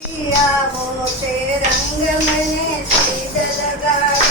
આવો તે રંગ મને સીધ લગાડ્યો આવો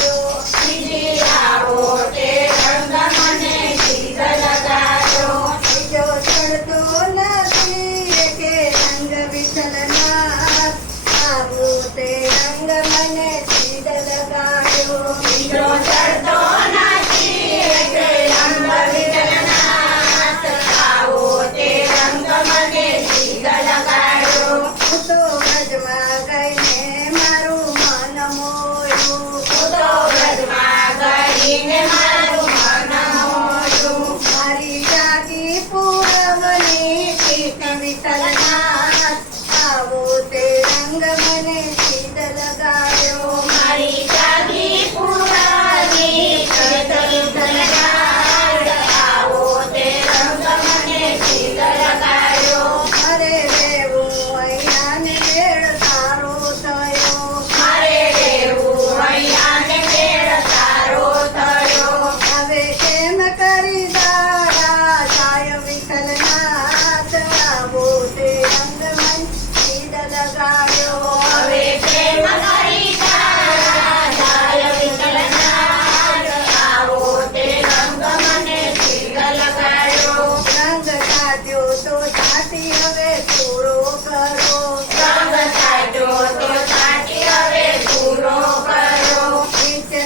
તાટી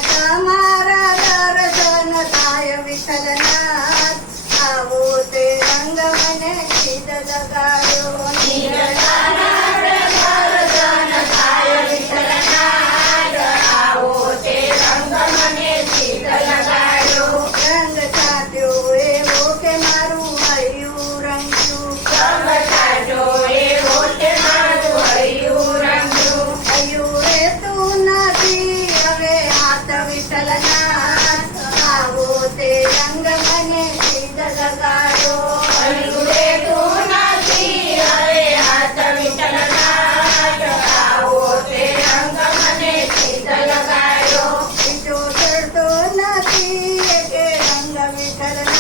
તમારા દર્શન થાય વિઠલનાથ આવો તે રંગ મને ખીદ લગાડ્યો Seven